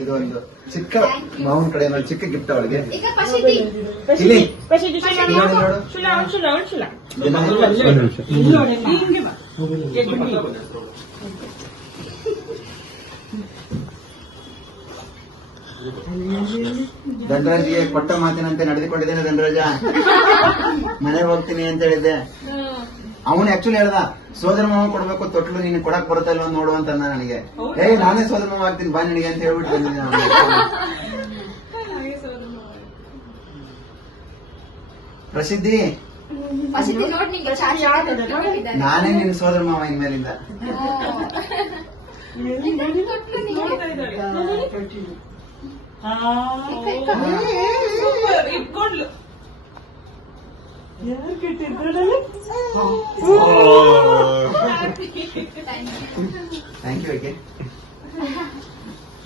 ಇದು ಒಂದು ಚಿಕ್ಕ ಮಾವನ ಕಡೆ ಚಿಕ್ಕ ಗಿಫ್ಟ್ ಅವಳಿಗೆ. ಧನರಾಜ್ಗೆ ಕೊಟ್ಟ ಮಾತಿನಂತೆ ನಡೆದುಕೊಂಡಿದ್ದೇನೆ. ಧನರಾಜ ಮನೆಗೆ ಹೋಗ್ತೀನಿ ಅಂತ ಹೇಳಿದ್ದೆ. ಅವನು ಆಕ್ಚುಲಿ ಹೇಳ್ದ ಸೋದರ ಮಾವ ಕೊಡ್ಬೇಕು ತೊಟ್ಲು, ನೀನು ಕೊಡಕ್ ಬರುತ್ತಾ ಇಲ್ವ ನೋಡು ಅಂತ ನನಗೆ. ನಾನೇ ಸೋದರ ಮಾವ ಆಗ್ತೀನಿ ಬಾ ನಿನಗೆ ಅಂತ ಹೇಳ್ಬಿಟ್ಟು ಬಂದಿದ್ದೆ. ಪ್ರಸಿದ್ಧಿ ನಾನೇ ನಿನ್ ಸೋದರ ಮಾವ ಇನ್ಮೇಲಿಂದ. Thank you.